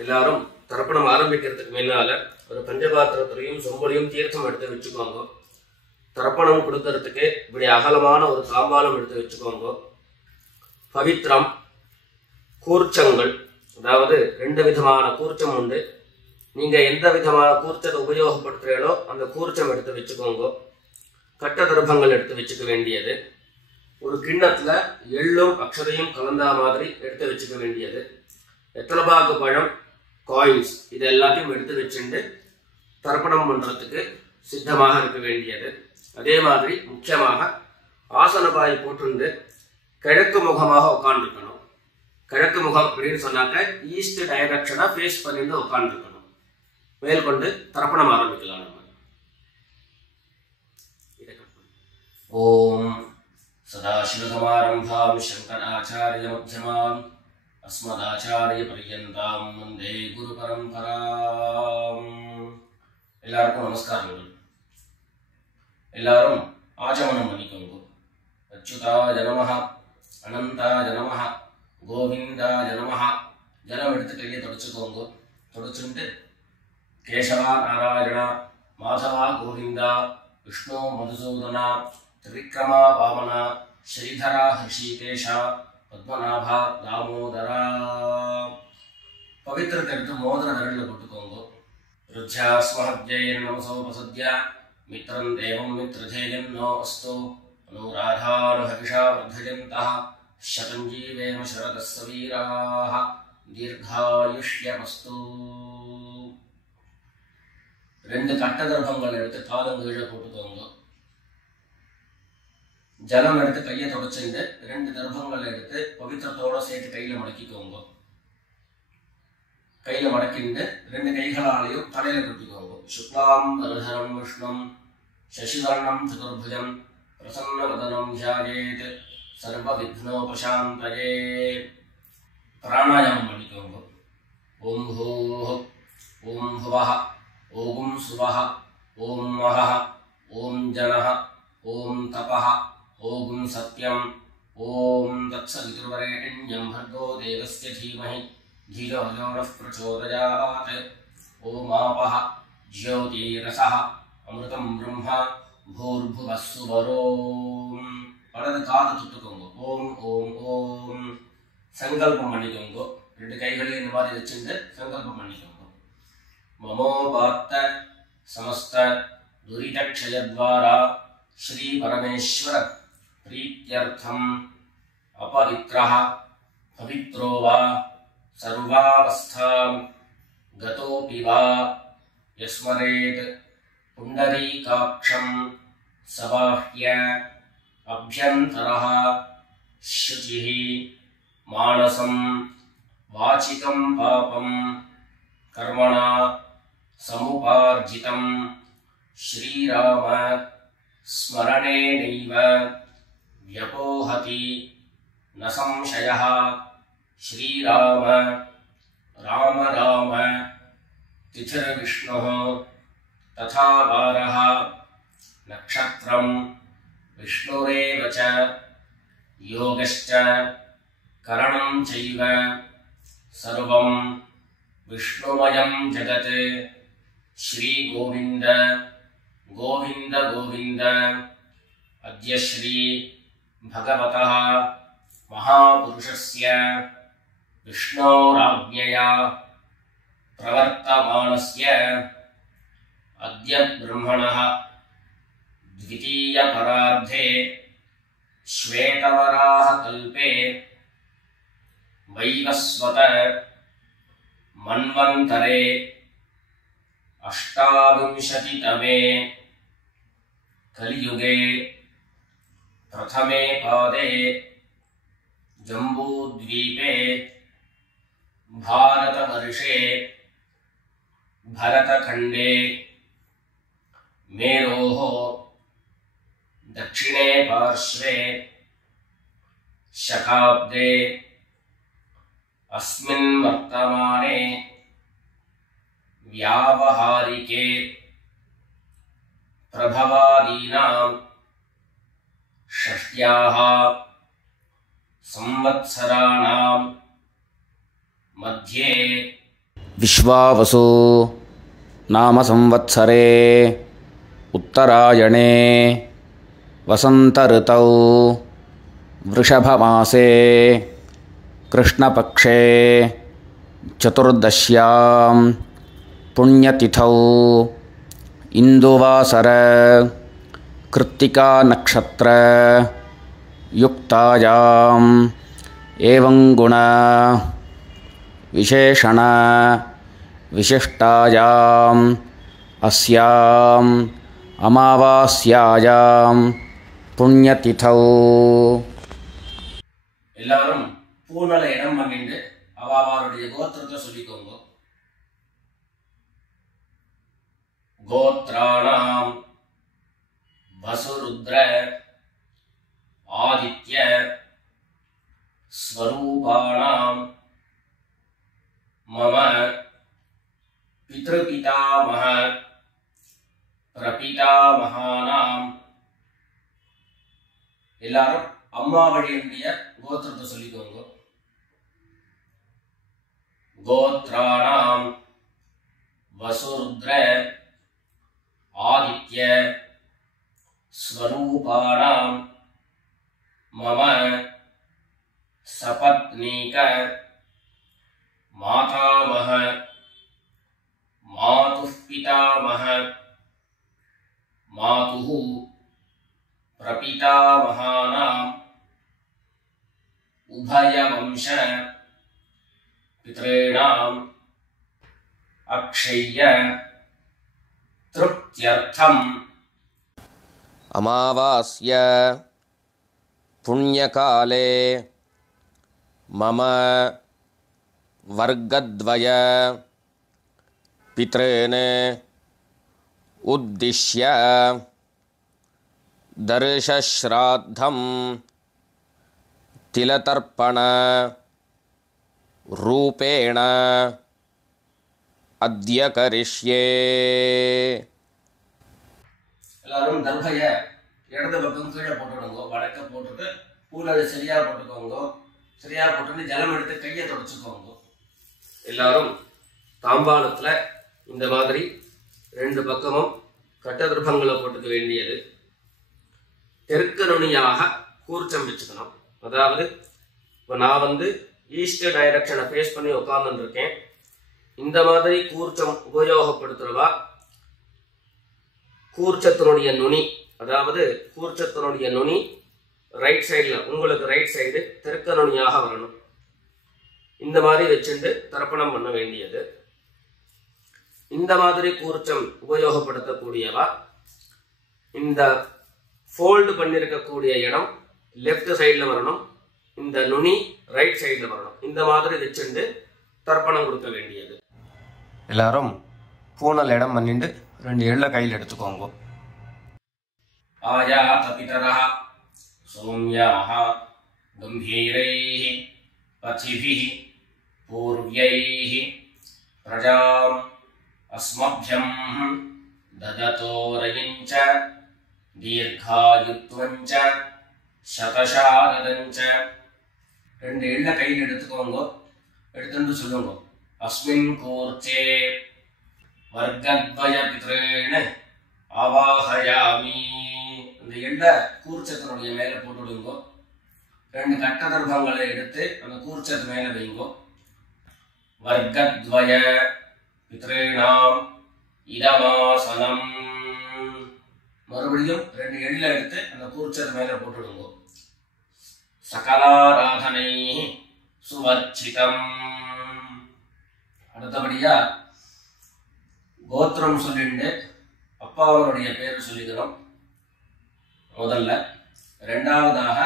எல்லாரும் தர்ப்பணம் ஆரம்பிக்கிறதுக்கு முன்னால ஒரு பஞ்சபாத்திரத்திலையும் சொம்பலையும் தீர்த்தம் எடுத்து வச்சுக்கோங்க. தர்ப்பணம் கொடுக்கறதுக்கு இப்படி அகலமான ஒரு தாம்பாலம் எடுத்து வச்சுக்கோங்க. பவித்திரம், கூர்ச்சங்கள், அதாவது 2 விதமான கூர்ச்சம் உண்டு. நீங்க எந்த விதமான கூர்ச்சத்தை உபயோகப்படுத்துறீங்களோ அந்த கூர்ச்சம் எடுத்து வச்சுக்கோங்க. கட்ட தர்ப்பங்கள் எடுத்து வச்சுக்க வேண்டியது. ஒரு கிண்ணத்துல எள்ளும் அக்ஷதையும் கலந்தா மாதிரி எடுத்து வச்சுக்க வேண்டியது. எத்தலபாக்கு பழம், காயின்ஸ், இது எல்லாத்தையும் எடுத்து வச்சுட்டு தர்ப்பணம் பண்றதுக்கு சித்தமாக இருக்க வேண்டியது. அதே மாதிரி முக்கியமாக ஆசனபாய் போட்டு கிழக்கு முகமாக உட்காந்துருக்கணும். கிழக்கு முகம் அப்படின்னு சொன்னாக்க ஈஸ்ட் டைரக்ஷனா ஃபேஸ் பண்ணிட்டு உட்காந்துருக்கணும். மேற்கொண்டு தர்ப்பணம் ஆரம்பிக்கலாம். நம்ம ஓம் சதாசிவசமாரம்பாம் சங்கராச்சாரிய மத்தியமாம் अस्मदाचार्य पर्यन्तां वन्दे गुरु परंपराम्. எல்லாருக்கும் நமஸ்காரங்கள். எல்லாரும் ஆச்சமனம் பண்ணிக்கோங்க. அச்சுதாய நமஹ, அனந்தாய நமஹ, கோவிந்தாய நமஹ. ஜலம் எடுத்து கையை தொடச்சுக்கோங்க. தொடச்சுட்டு கேசவா நாராயணா, மாதவா கோவிந்தா, விஷ்ணு மதுசூதனா, திரிவிக்ரமா வாமனா, ஸ்ரீதரா ஹிருஷிகேஷா, பத்மநாபா தாமோதரா. பவித்திரத்தை எடுத்து மோதிர விரலில் போட்டுக்கோங்க. ருத்யாஸ்மஹத்யைர் நமசோபசத்ய மித்ரம் தேவம் மித்ரதேயம் நோ அஸ்து அனுராதானுஹவிஷா வர்தயந்தः சதம் ஜீவேம சரதஸ்ஸ வீராः தீர்காயுஷ்யமஸ்து. 2 கட்ட தர்ப்பங்கள் எடுத்து காலம் கீழே போட்டுக்கோங்க. ஜலம் எடுத்து கையை தொடச்சுட்டு 2 தர்ப்பங்கள் எடுத்து பவித்திரத்தோட சேர்த்து கையில மடக்கிக்கோங்க. கையில மடக்கிட்டு 2 கைகளாலையும் தலையில கட்டிக்கோங்க. சுக்லாம் வரதரம் விஷ்ணும் சசிவர்ணம் சதுர்புஜம் பிரசன்னவதனம் தியாயேத் சர்வ விக்னோபசாந்தயே. பிராணாயாமம் பண்ணிக்கோங்க. ஓம் ஹூஹ், ஓம் ஹுவஹ, ஓம் சுவஹ, ஓம் மஹஹ, ஓம் ஜனஹ, ஓம் தபஹ, ஓம் சத்யம், ஓம் தத்சவிதுர்வரேண்யம் भर्गो देवस्य धीमहि धियो यो नः प्रचोदयात्. ஓம் ஆபஹ ஜ்யோதிரஸஹ அமிர்தம் பிரம்மா பூர்புவः சுவரோம். வலது காது தொட்டுக்கோங்க. ஓம் ஓம் ஓம். சங்கல்பம் பண்ணிக்கோங்க. 2 கைகளையும் இந்த மாதிரி வச்சுட்டு சங்கல்பம் பண்ணிக்கோங்க. மமோபாத்த சமஸ்த துரிதக்ஷயத்வாரா श्री परमेश्वर प्रीत्यर्थम अपवित्रः पवित्रो वा सर्वावस्थां गतोऽपि वा यस्मरेत् पुण्डरीकाक्षं सबाह्य अभ्यन्तरः शुचिः मानसं वाचिकं पापं कर्मणा समुपार्जितं श्रीराम स्मरणेनैव व्यपोहति न संशयः. श्रीराम राम राम तिथिर्विष्णुः तथा वारः नक्षत्रं विष्णुरेव च योगश्च करणं चैव सर्वं विष्णुमयं जगत्. श्री गोविंद गोविंद गोविंद. अद्य श्री भगवतः महापुरुषस्य विष्णोराज्ञया प्रवर्तमानस्य अद्य ब्रह्मणः द्वितीयपरार्धे श्वेतवराहकल्पे वैवस्वत मन्वन्तरे 28तमे कलियुगे प्रथमे पादे जम्बूद्वीपे भारतवर्षे भरतखण्डे मेरोः दक्षिणे पार्श्वे शकाब्दे अस्मिन् वर्तमाने व्यावहारिके प्रभवादीनां षष्ट्याः संवत्सराणां मध्ये विश्वावसु नाम संवत्सरे उत्तरायणे वसन्तऋतौ वृषभमासे कृष्णपक्षे चतुर्दश्यां पुण्यतिथौ इन्दुवासर कृत्तिकानक्षत्र युक्तायाम् एवं गुण विशेषण विशिष्टायाम् अस्याम् अमावास्यायां पुण्यतिथौ எல்லாரும் பூனல இடம் பண்ணிட்டு அவளுடைய கோத்திரத்தை சொல்லிக்கோங்க. கோத்ராணாம் வசுருத்ர ஆதித்ய ஸ்வரூபாணாம் மம பித்ருபிதாமஹ பிரபிதாமஹானாம். எல்லாரும் அம்மா வழியுடைய கோத்திரத்தை சொல்லிக்கோங்க. கோத்ராணாம் வசுருத்ர ஆதித்ய ஸ்வரூபாணாம் மம சபத்னீக மாதாமஹ மாதுः பிதாமஹ மாதுः பிரபிதாமஹானாம் உபயவம்ச பித்ரேணாம் அக்ஷய்ய திருப்த்யர்த்தம். अमावास्य पुण्यकाले मम वर्गद्वय पितॄन् उद्दिश्य दर्शश्राद्धं तिलतर्पण रूपेण अद्य करिष्ये. எல்லாரும் தர்பைய இடது பக்கம் கீழே போட்டுடுங்க. வடக்க போட்டுட்டு பூல சரியா போட்டுக்கோங்க. சரியா போட்டுட்டு ஜலம் எடுத்து கையை தொடச்சுக்கோங்க. எல்லாரும் தாம்பாளத்துல இந்த மாதிரி ரெண்டு பக்கமும் கட்ட தர்பங்களை போட்டுக்க வேண்டியது. தெற்கு நுனியாக கூர்ச்சம் வச்சுக்கணும். அதாவது இப்போ நான் ஈஸ்ட் டைரக்ஷனை ஃபேஸ் பண்ணி உட்கார்ந்து இருக்கேன். இந்த மாதிரி கூர்ச்சம் உபயோகப்படுத்துறவா கூர்ச்சத்தினுடைய நுனி, அதாவது கூர்ச்சத்தினுடைய நுனி ரைட் சைடில், உங்களுக்கு ரைட் சைடு தெற்கு நுனியாக வரணும். இந்த மாதிரி வச்சுட்டு தர்ப்பணம் பண்ண வேண்டியது. இந்த மாதிரி கூர்ச்சம் உபயோகப்படுத்தக்கூடியவா இந்த ஃபோல்டு பண்ணியிருக்கக்கூடிய இடம் லெஃப்ட் சைடில் வரணும். இந்த நுனி ரைட் சைடில் வரணும். இந்த மாதிரி வச்சுட்டு தர்ப்பணம் கொடுக்க வேண்டியது. எல்லாரும் பூனல் இடம் பண்ணிட்டு ரெண்டு எள்ள கையில் எடுத்துக்கோங்க. ஆயாத பிதரஹ சௌம்யாஹ கம்பீரைஹ பதிபிஹ பூர்வ்யைஹ பிரஜாம் அஸ்மப்யம் தததோரயஞ்ச தீர்காயுத்வஞ்ச சதசாரதஞ்ச. ரெண்டு எள்ள கையில் எடுத்துக்கோங்க. எடுத்துட்டு சொல்லுங்க. அஸ்மின் கூர்ச்சே வர்க்கத்வய பித்ரேண அவாஹயாமி. இந்த எள்ள கூர்ச்சத்தினுடைய மேல போட்டுடுங்க. ரெண்டு கட்ட தர்பங்களை எடுத்து அந்த கூர்ச்சத்து மேல வைங்க. வர்க்கத்வய பித்ரேணாம் இதமாசனம். மறுபடியும் ரெண்டு எள்ள எடுத்து அந்த கூர்ச்சத்து மேல போட்டுடுங்க. சகலாராதனை சுவர்ச்சிதம். அடுத்தபடியா கோத்திரம் சொல்லிட்டு அப்பாவனுடைய பேர் சொல்லிக்கிறோம் முதல்ல. ரெண்டாவதாக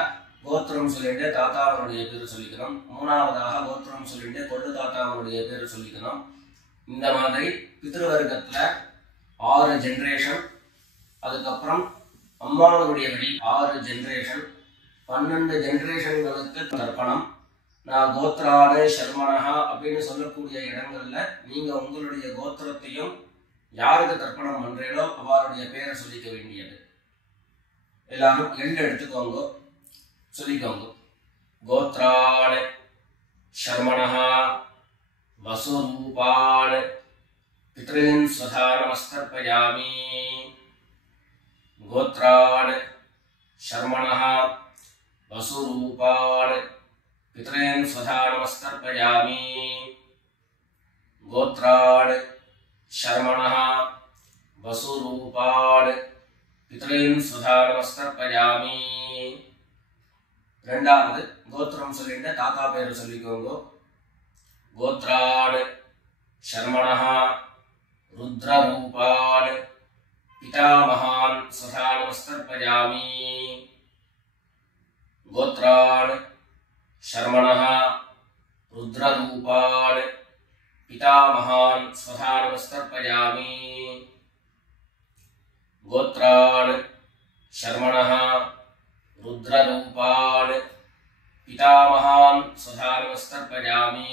கோத்திரம் சொல்லிட்டு தாத்தாவனுடைய பேர் சொல்லிக்கிறோம். மூணாவதாக கோத்திரம் சொல்லிட்டு கொள்ளு தாத்தாவனுடைய பேர் சொல்லிக்கணும். இந்த மாதிரி பித்ருவர்க்கத்துல 6 ஜெனரேஷன், அதுக்கப்புறம் அம்மாவனுடைய வழி 6 ஜெனரேஷன், 12 ஜெனரேஷன்களுக்கு தர்ப்பணம். நான் கோத்ரான சர்மனஹா அப்படின்னு சொல்லக்கூடிய இடங்கள்ல நீங்க உங்களுடைய கோத்திரத்தையும் யாருக்கு தர்ப்பணம் பண்றீங்களோ அவருடைய பேரை சொல்லிக்க வேண்டியது. எல்லாரும் எள்ளு எடுத்துக்கோங்க, சொல்லிக்கோங்க. கோத்ரான சர்மனஹா வசுரூபான் பித்ரீன் ஸ்வதா நமஸ்தர்ப்பயாமி. கோத்ரான் शर्मणः वसुरूपान् पितॄन् स्वधा नमस्कर्पयामि. गोत्रान् शर्मणः वसुरूपान् पितॄन् स्वधा नमस्कर्पयामि. ரெண்டாவது கோத்திரம் சொல்லிட்டு தாத்தா பேரு சொல்லிக்கோங்க. கோத்ரான் शर्मणः रुद्ररूपान् पितामहान् स्वधा नमस्कर्पयामि. गोत्रान् शर्मणः रुद्ररूपान् पितामहान् स्वधा नमस्कर्पयामि. गोत्रान् शर्मणः रुद्ररूपान् पितामहान् स्वधा नमस्कर्पयामि.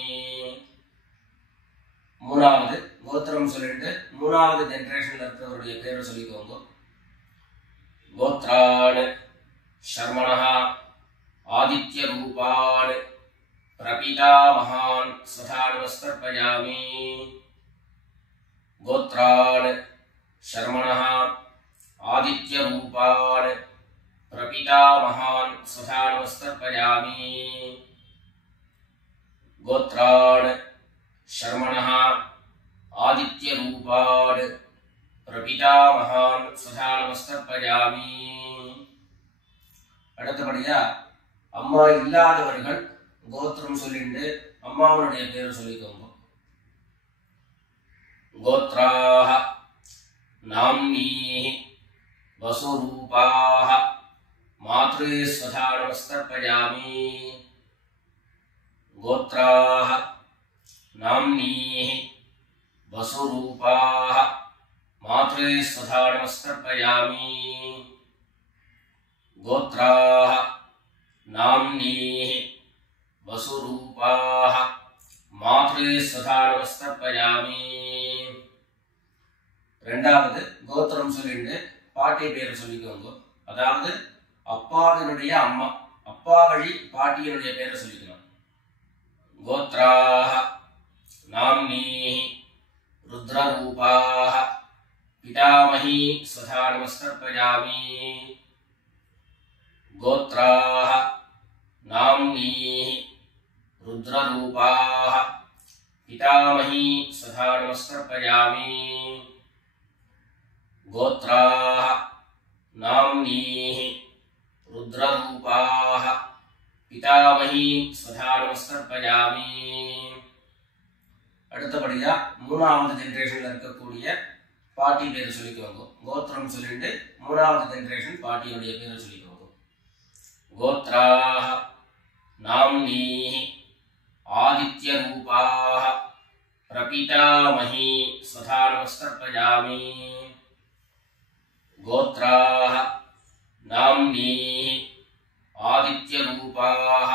மூணாவது கோத்திரம் சொல்லிட்டு மூணாவது ஜெனரேஷன்ல இருக்கிறவருடைய பேரை சொல்லிக்கோங்க. கோத்ரான் शर्मणः आदित्य रूपान् प्रपितामहान् स्वधा नमस्कर्पयामि. गोत्रान् शर्मणः आदित्य रूपान् प्रपितामहान् स्वधा नमस्कर्पयामि. गोत्रान् शर्मणः आदित्य रूपान् प्रपितामहान् स्वधा नमस्कर्पयामि. அடுத்தபடியா அம்மா இல்லாதவர்கள் கோத்திரம் சொல்லிட்டு அம்மாவுடைய பேரை சொல்லிக்கோங்க. கோத்ராஹ நாம்னீஹி வசுரூபாஹ மாத்ரே ஸ்வதா நமஸ்கர்ப்பயாமி. கோத்ராஹ நாம்னீஹி வசுரூபாஹ மாத்ரே ஸ்வதா நமஸ்கர்ப்பயாமி. गोत्राः नाम्नीः वसुरूपाः मात्रे स्वधा नमस्कर्पयामि. ரெண்டாவது கோத்திரம் சொல்லிட்டு பாட்டி பேர் சொல்லிக்கோங்க. அதாவது அப்பாவினுடைய அம்மா, அப்பா வழி பாட்டியினுடைய பேரை சொல்லிக்கணும். கோத்ராः नाम्नीः रुद्ररूपाः पितामही स्वधा नमस्कर्पयामि. गोत्राः नाम्नीः रुद्ररूपाः पितामही स्वधा नमस्कर्पयामि. गोत्राः नाम्नीः रुद्ररूपाः पितामही स्वधा नमस्कर्पयामि. அடுத்தபடியா மூணாவது ஜெனரேஷன்ல இருக்கக்கூடிய பாட்டி பேரை சொல்லிக்கோங்க. கோத்திரம் சொல்லிட்டு மூணாவது ஜெனரேஷன் பாட்டியுடைய பேரை சொல்லிக்கோங்க. गोत्राः नाम्नीः आदित्य रूपाः प्रपितामही स्वधा नमस्कर्पयामि. गोत्राः नाम्नीः आदित्य रूपाः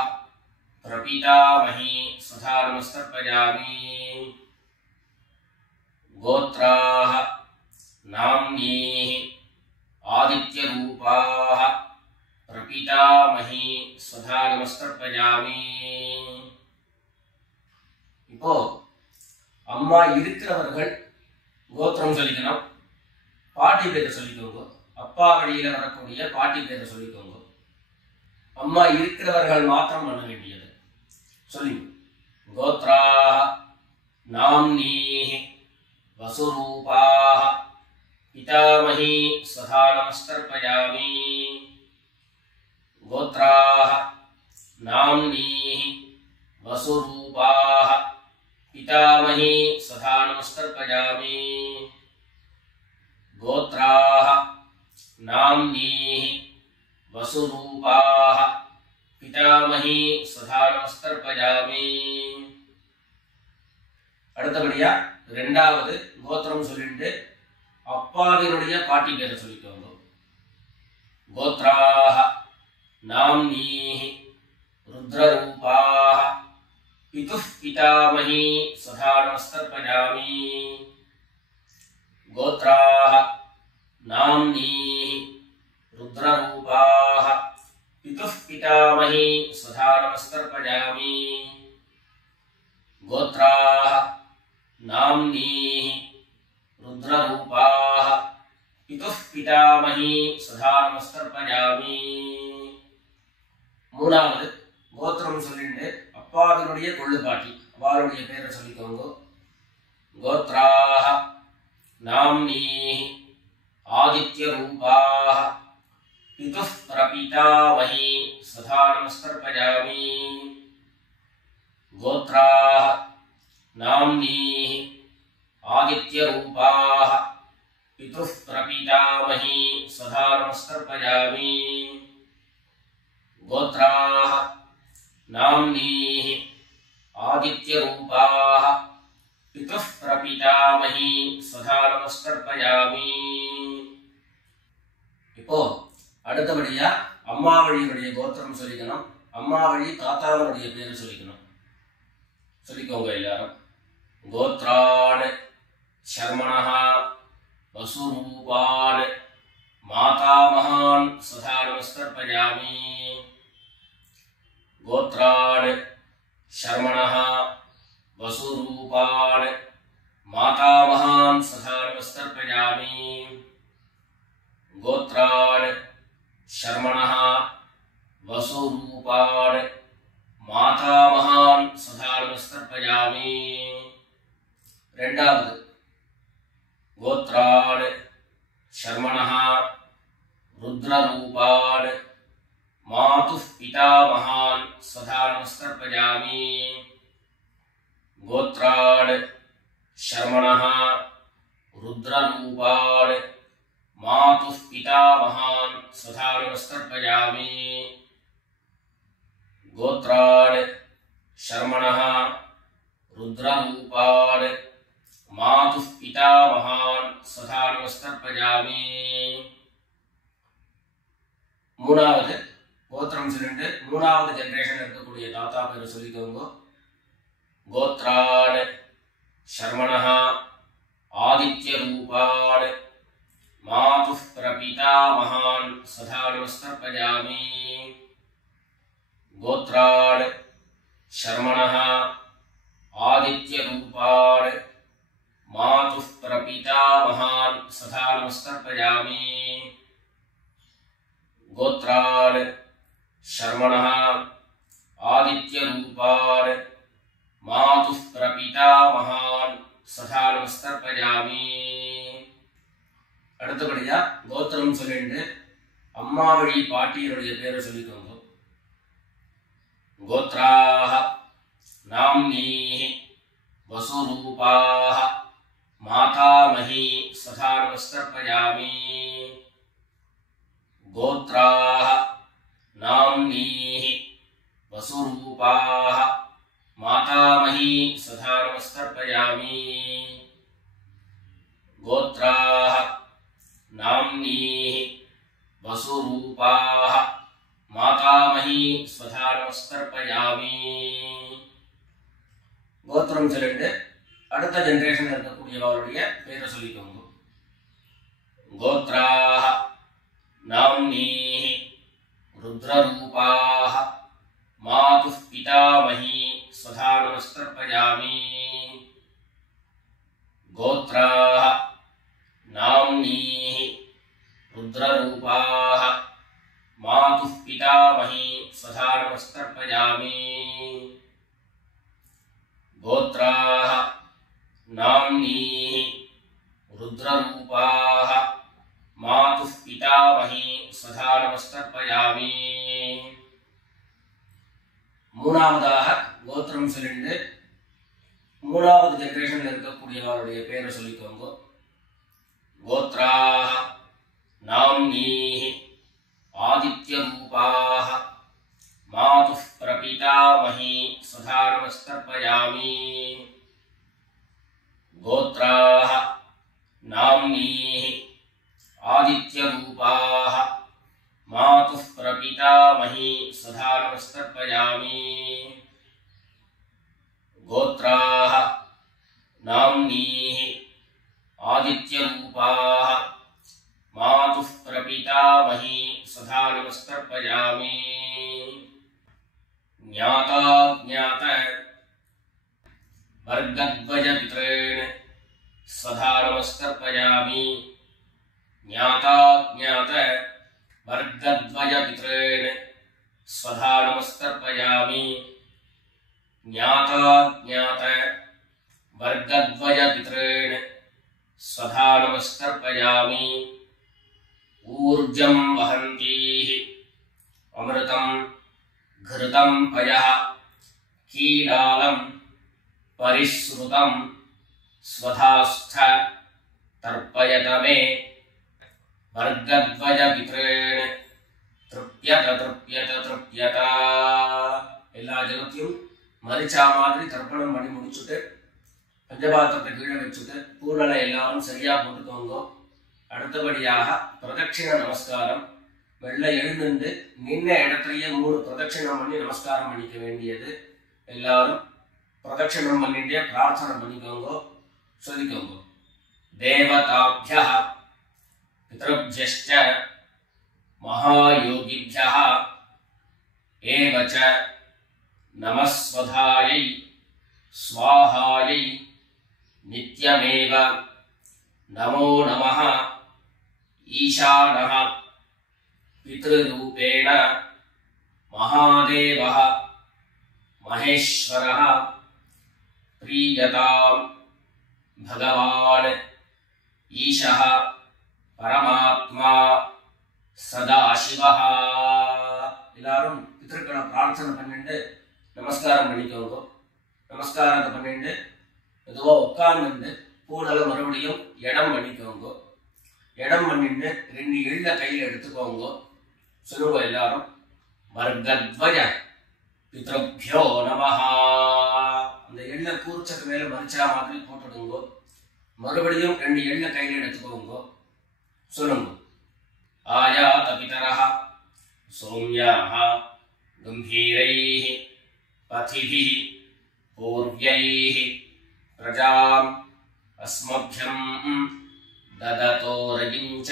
प्रपितामही स्वधा नमस्कर्पयामि. गोत्राः नाम्नीः आदित्य रूपाः प्रपितामही स्वधा नमस्कर्पयामि. இப்போ அம்மா இருக்கிறவர்கள் கோத்திரம் சொல்லிக்கணும், பாட்டி பேரை சொல்லிக்கோங்க. அப்பா வழியில வரக்கூடிய பாட்டி பேரை சொல்லிக்கோங்க. அம்மா இருக்கிறவர்கள் மாத்திரம் பண்ண வேண்டியது சொல்லி. கோத்ராः नाम्नीः वसुरूपाः पितामही स्वधा नमस्कर्पयामि. गोत्राः नाम्नीः वसुरूपाः पितामही स्वधा नमस्कर्पयामि. गोत्राः नाम्नीः वसुरूपाः पितामही स्वधा नमस्कर्पयामि. அடுத்தபடியா இரண்டாவது கோத்திரம் சொல்லிட்டு அப்பாவினுடைய பாட்டி பேரை சொல்லிக்கோங்க. கோத்ராः नाम्नीः रुद्ररूपाः पितुः पितामही स्वधा नमस्तर्पयामि। गोत्राः नाम्नीः रुद्ररूपाः पितुः पितामही स्वधा नमस्तर्पयामि। गोत्राः नाम्नीः रुद्ररूपाः पितुः पितामही स्वधा नमस्तर्पयामि। மூணாவது கோத்திரம் சொல்லிட்டு அப்பாவினுடைய கொள்ளுப்பாட்டி அவளுடைய பேரை சொல்லிக்கோங்க. கோத்ராஹ நாம்னீஹி ஆதித்யரூபாஹ பிதுः பிரபிதாமஹி சதா நமஸ்தர்ப்பயாமி. கோத்ராஹ நாம்னீஹி ஆதித்யரூபாஹ பிதுः பிரபிதாமஹி சதா நமஸ்தர்ப்பயாமி. गोत्राः नाम्नीः आदित्यरूपाः पितुः प्रपितामही स्वधा नमस्कर्पयामि. இப்போ அடுத்தபடியா அம்மா வழியினுடைய கோத்திரம் சொல்லிக்கணும். அம்மா வழி தாத்தாவுடைய பேரு சொல்லிக்கணும். சொல்லிக்கோங்க எல்லாரும். கோத்ரான் शर्मणः वसुरूपान् मातामहान् स्वधा नमस्कर्पयामि. गोत्रान् शर्मणः वसुरूपान् मातामहान् स्वधा नमस्कर्पयामि. गोत्रान् शर्मणः वसुरूपान् मातामहान् स्वधा नमस्कर्पयामि. ரெண்டாவது गोत्रान् शर्मणः रुद्ररूपान् मातुः पितामहान् स्वधा नमस्कर्पयामि. गोत्रान् शर्मणः रुद्ररूपान् मातुः पितामहान् स्वधा नमस्कर्पयामि. गोत्रान् शर्मणः रुद्ररूपान् मातुः पितामहान् स्वधा नमस्कर्पयामि. மூணாவது கோத்திரம் சொல்லிட்டு மூணாவது ஜெனரேஷன் இருக்கக்கூடிய தாத்தா பேரு சொல்லிக்கோங்க. கோத்ரான் शर्मणः आदित्यरूपान् मातुः प्रपितामहान् स्वधा नमस्कर्पयामि. गोत्रान् शर्मणः आदित्यरूपान् मातुः प्रपितामहान् स्वधा नमस्कर्पयामि. गोत्रान् शर्मणः आदित्यरूपान् मातुः प्रपितामहान् स्वधा नमस्कर्पयामि. அடுத்தபடியா கோத்திரம் சொல்லிட்டு அம்மா வழி பாட்டியினுடைய பேரை சொல்லிக்கோங்க. गोत्राः नाम्नीः वसुरूपाः मातामही स्वधा नमस्कर्पयामि. गोत्राः नाम्नीः वसुरूपाः मातामही स्वधा नमस्कर्पयामि. गोत्राः नाम्नीः वसुरूपाः मातामही स्वधा नमस्कर्पयामि. கோத்திரம் சொல்லிட்டு அடுத்த ஜெனரேஷன் இருக்கக்கூடியவருடைய பேரை சொல்லிக்கோங்க. கோத்ராஹ नाम्नीः रुद्ररूपाः मातुः पितामही स्वधा नमस्कर्पयामि. गोत्राः नाम्नीः रुद्ररूपाः मातुः पितामही स्वधा नमस्कर्पयामि. गोत्राः नाम्नीः रुद्ररूपाः मातुः पितामही स्वधा नमस्कर्पयामि. மூணாவதாக கோத்திரம் சொல்லிட்டு மூணாவது ஜெனரேஷன்ல இருக்கக்கூடியவருடைய பேரை சொல்லிக்கோங்க. கோத்ராஹ நாம்னீஹி ஆதித்யரூபாஹ மாதுः பிரபிதாமஹி स्वधा नमस्कर्पयामि. गोत्राः नाम्नीः आदित्यरूपाः मातुः प्रपितामही सदा नमस्तर्पयामि। गोत्राः नाम्नीः आदित्यरूपाः मातुः प्रपितामही सदा नमस्तर्पयामि। ज्ञाता ज्ञात वर्गद्वयपितॄन् सदा नमस्तर्पयामि। ज्ञाता ज्ञात वर्गद्वयपितॄन् सदा नमस्तर्पयामि। ज्ञाता ज्ञात वर्गद्वयपितॄन् सदा नमस्तर्पयामि। ऊर्जं वहन्तीः अमृतं घृतं पयः कीलालं परिश्रुतं स्वधास्थ तर्पयत मे। वर्गद्वयपितॄन् तृप्यत तृप्यत तृप्यत। எல்லா ஜனத்தையும் மரிச்சா மாதிரி தர்ப்பணம் பண்ணி முடிச்சுட்டு பஞ்சபாத்திரத்தை கீழே வச்சுட்டு பூரணை எல்லாரும் சரியா போட்டுக்கோங்க. அடுத்தபடியாக பிரதட்சிண நமஸ்காரம். வெள்ளை எழுந்து நின்ன இடத்துலயே 3 பிரதட்சிணம் பண்ணி நமஸ்காரம் பண்ணிக்க வேண்டியது. எல்லாரும் பிரதட்சிணம் பண்ணிட்டே பிரார்த்தனை பண்ணிக்கோங்க, சொல்லிக்கோங்க. தேவதாப்யः பித்ருभ्यश्च महायोगिभ्यः एव च नमस्वधायै स्वाहायै नित्यमेव नमो नमः। ईशानः पितृरूपेण महादेवः महेश्वरः प्रीयतां भगवान् ईशः परमात्मा सदाशिवः। எல்லாரும் பித்ருக்களை பிரார்த்தனை பண்ணிட்டு நமஸ்காரம் பண்ணிக்கோங்க. நமஸ்காரத்தை பண்ணிட்டு மெதுவா உட்கார்ந்து பூனல மறுபடியும் இடம் பண்ணிக்கோங்க. இடம் பண்ணிட்டு 2 எள்ள கையில எடுத்துக்கோங்க. சொல்லுங்க எல்லாரும். வர்கத்வய பித்ருभ्यो நமஹ. அந்த எள்ள கூர்ச்சத்து மேல மரிச்சா மாதிரி போட்டுடுங்க. மறுபடியும் 2 எள்ள கையில எடுத்துக்கோங்க. சொல்லுங்க. ஆயாத பிதரஹ சௌம்யாஹ கம்பீரைஹ பதிபிஹ பூர்வ்யைஹ பிரஜாம் அஸ்மभ्यம் ददतो रजिञ्च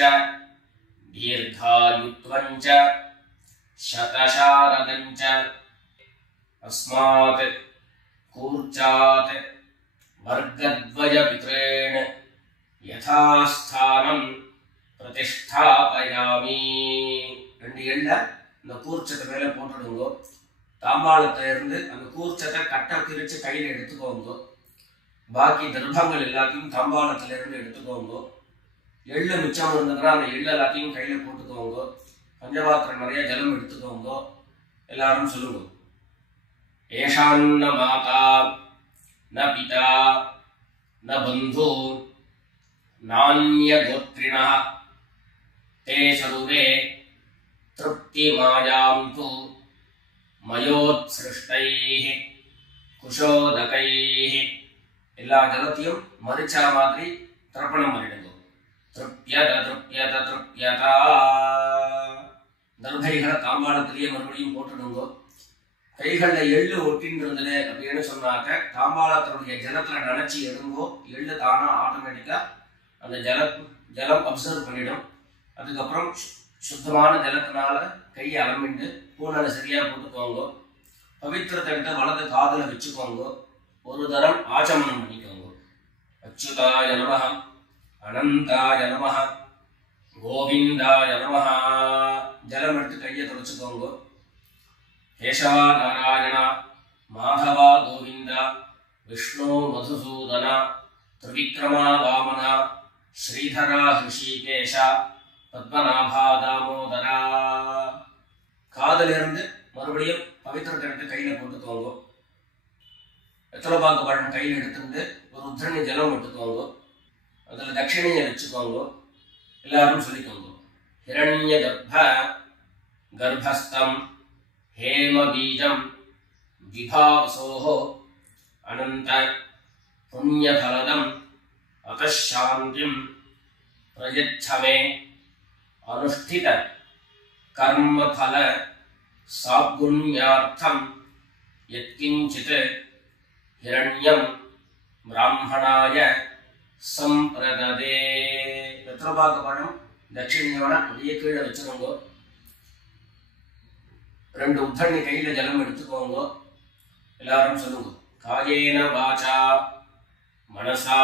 दीर्घायुत्वञ्च शतशारदञ्च अस्मात् कूर्चात् वर्गद्वयपितॄन् यथास्थानं प्रतिष्ठापयामि. 2 எள்ள இந்த கூர்ச்சத்தை மேல போட்டுடுங்க. தாம்பாளத்தை இருந்து அந்த கூர்ச்சத்தை கட்ட பிரிச்சு கையில எடுத்துக்கோங்க. பாக்கி தர்ப்பங்கள் எல்லாத்தையும் தாம்பாளத்துல இருந்து எடுத்துக்கோங்க. எள்ளு மிச்சம் இருந்ததுன்னா அந்த எள்ளு எல்லாத்தையும் கையில போட்டுக்கோங்க. பஞ்சபாத்திரம் நிறைய ஜலம் எடுத்துக்கோங்க. எல்லாரும் சொல்லுங்க. ஏஷான்ன மாதா ந பிதா ந பந்து நான்ய கோத்ரிணः தே சர்வே திருப்தி மாயாம் து மயோத்ஸ்ருஷ்டைः குஷோதகைः. எல்லா ஜலத்தையும் மரிச்சா மாதிரி தர்ப்பணம் பண்ணிடுங்க. திருப்யத திருப்யத திருப்யதா. தர்பைகளை தாம்பாளத்திலேயே மறுபடியும் போட்டுடுங்க. கைகள்ல எள்ளு ஒட்டின்னு இருந்தது அப்படின்னு சொன்னாக்க தாம்பாளத்தினுடைய ஜலத்துல நினைச்சு எடுங்கோ. எள்ளு தானா ஆட்டோமேட்டிக்கா அந்த ஜலம் அப்சர்வ் பண்ணிடும். அதுக்கப்புறம் சுத்தமான ஜலத்தினால கையை அலம்பிட்டு பூனலை சரியா போட்டுக்கோங்க. பவித்திரத்தை விட்டு வலது காதுல வச்சுக்கோங்க. ஒரு தரம் ஆச்சமனம் பண்ணிக்கோங்க. அச்சுதாய நமஹ அனந்தாய நமஹ கோவிந்தாய நமஹ. ஜலம் எடுத்து கையை தொடச்சுக்கோங்க. கேசவா நாராயண மாதவா கோவிந்த விஷ்ணு மதுசூதன திரிவிக்ரமா வாமன ஸ்ரீதரா ஹிருஷிகேஷ பத்மநாபா தாமோதரா. காதலிருந்து மறுபடியும் பவித்திரத்தை எடுத்து கையில போட்டுக்கோங்க. வெத்தலைப்பாக்கு பழம் கையில் எடுத்துட்டு ஒரு உத்தரணி ஜலம் எடுத்துக்கோங்க. அதில் தட்சிணையை வச்சுக்கோங்க. எல்லாரும் சொல்லிக்கோங்க. ஹிரண்ய கர்ப்பஸ்தம் हेम बीजं विभावसोः अनंत पुण्यफलदम् अतः शान्तिं प्रयच्छ मे अनुष्ठित கர்ம பல சாகுண்யார்த்தம் யத்கிஞ்சித் ஹிரண்யம் பிராமணாய சம்பிரததே. வெத்தலைபாக்கு பழம் தட்சிணையோட அப்படியே கீழே வச்சிருங்க. 2 உத்தண்ணி கையில ஜலம் எடுத்துக்கோங்க. எல்லாரும் சொல்லுங்க. காயேன வாசா மனசா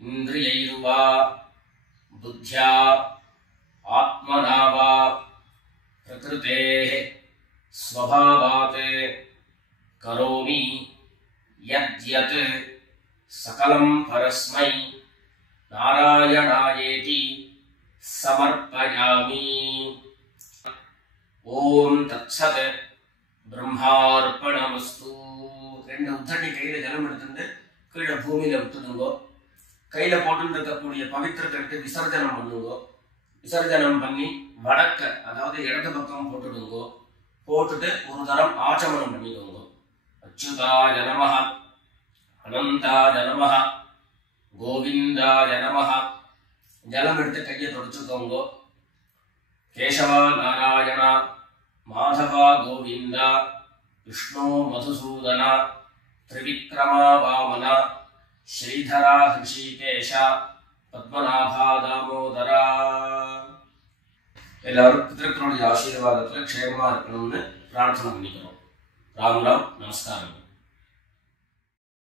இந்திரியைர்வா புத்யா ஆத்மனா வா பிரகிருதேஹ ஸ்வபாவாத் கரோமி யத்யத் சகலம் பரஸ்மை நாராயணாயேதி சமர்ப்பயாமி. ஓம் தத்சத் பிரம்மார்ப்பணமஸ்து. 2 உத்தண்ணி கையில ஜலம் எடுத்துட்டு கீழே பூமியில விட்டுடுங்கோ. கையில போட்டு இருக்கக்கூடிய பவித்திரத்தை எடுத்து விசர்ஜனம் பண்ணுங்கோ. விசர்ஜனம் பண்ணி வடக்க அதாவது இடது பக்கம் போட்டுடுங்கோ. போட்டுட்டு ஒரு தரம் ஆச்சமனம் பண்ணிக்கோங்க. அச்சுதாய நமஹ அனந்தாய நமஹ கோவிந்தாய நமஹ. ஜலம் எடுத்து கையை தொடச்சுக்கோங்க. கேசவா நாராயணா மாதவா கோவிந்தா விஷ்ணு மதுசூதனா திரிவிக்ரமா வாமனா ஸ்ரீதரா ஹிருஷிகேஷா பத்மநாபா தாமோதரா. எல்லாரும் பிதர்களுடைய ஆசீர்வாதத்துல க்ஷேமமா இருக்கணும்னு பிரார்த்தனை பண்ணிக்கிறோம். ராம் ராம். நமஸ்காரம்.